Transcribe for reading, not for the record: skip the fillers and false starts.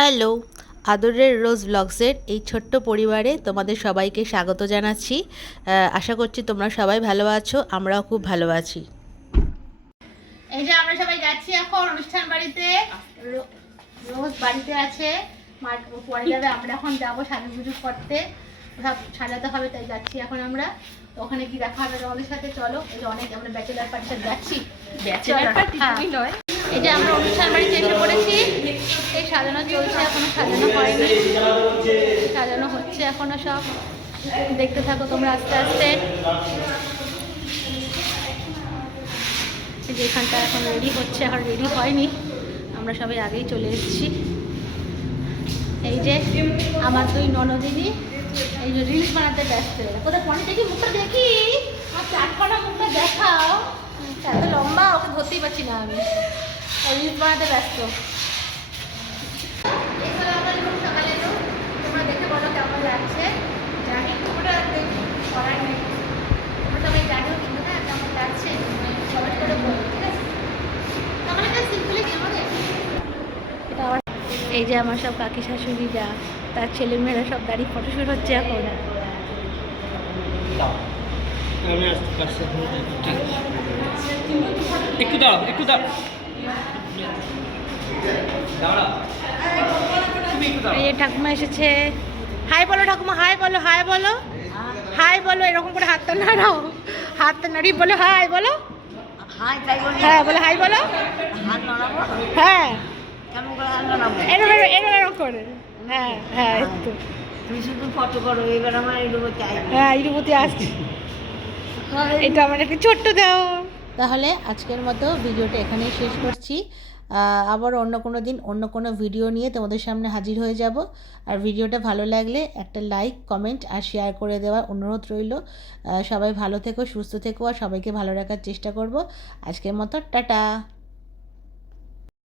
Hello, আদরের রোজ ব্লগসের এই ছোট্ট পরিবারে তোমাদের সবাইকে স্বাগত জানাচ্ছি। আশা করছি তোমরা সবাই ভালো আছো, আমরাও খুব ভালো আছি। এই যে আমরা সবাই যাচ্ছি এখন অনুষ্ঠান বাড়িতে। রোজ বাড়িতে আছে, পরে যাবে, আমরা এখন যাবো সাজুগুজু করতে, সব সাজাতে হবে, তাই যাচ্ছি এখন আমরা। তো ওখানে কি দেখা হবে আমাদের সাথে, চলো। এই যে অনেক আমরা ব্যাচেলার পার্টিতে যাচ্ছি। ব্যাচেলার পার্টি নয়, এই যে আমরা অনুষ্ঠান বাড়িতে এসে পড়েছি। এই সাজানো চলছে, এখনো সাজানো হয়নি, সাজানো হচ্ছে এখনো সব। দেখতে থাকো তোমরা আস্তে আস্তে। যে এখানটা এখন রেডি হচ্ছে, এখন রেডি হয়নি, আমরা সবাই আগেই চলে এসেছি। এই যে আমার দুই ননদিনী, এই যে রিলস বানাতে ব্যস্ত। কোথায় পনি দেখি, মুখটা দেখি, আমার চারখানা মুখটা দেখাও। এত লম্বা, ওকে ধরতেই পারছি না আমি। রিলস বানাতে ব্যস্ত। সকালে তোমরা দেখে বলো কেমন লাগছে। জানি পুরোটা করার নেই, তোমরা সবাই জানিও কিন্তু না কেমন লাগছে, সবাই করে বলো, ঠিক আছে? আমার একটা সিম্পলি আমাদের এটা আমার। এই যে আমার সব কাকি শাশুড়িরা, তার ছেলেমেয়েরা সব দাঁড়িয়ে ফটোশ্যুট হচ্ছে এখন। একটু দাঁড়াও, একটু দাঁড়াও। এই যে ঠাকুমা এসেছে। হাই বলো ঠাকুমা, হাই বলো, হাই বলো, হাই বলো। এরকম করে হাতটা নাড়াও, হাতটা নাড়িয়ে বলো হাই বলো। হ্যাঁ বলো হাই বলো। হ্যাঁ এরকম এরকম এরকম করে। হ্যাঁ হ্যাঁ একটু তুমি শুধু ফটো করো, এবার আমার ইরুবতী আসবে। হ্যাঁ ইরুবতী আসছে। এটা আমার একটা ছোট্ট দাও। তাহলে আজকের মতো ভিডিওটা এখানেই শেষ করছি। আবার অন্য কোনো দিন অন্য কোনো ভিডিও নিয়ে তোমাদের সামনে হাজির হয়ে যাব। আর ভিডিওটা ভালো লাগলে একটা লাইক, কমেন্ট আর শেয়ার করে দেওয়ার অনুরোধ রইল। সবাই ভালো থেকো, সুস্থ থেকো, আর সবাইকে ভালো রাখার চেষ্টা করব। আজকের মতো টাটা।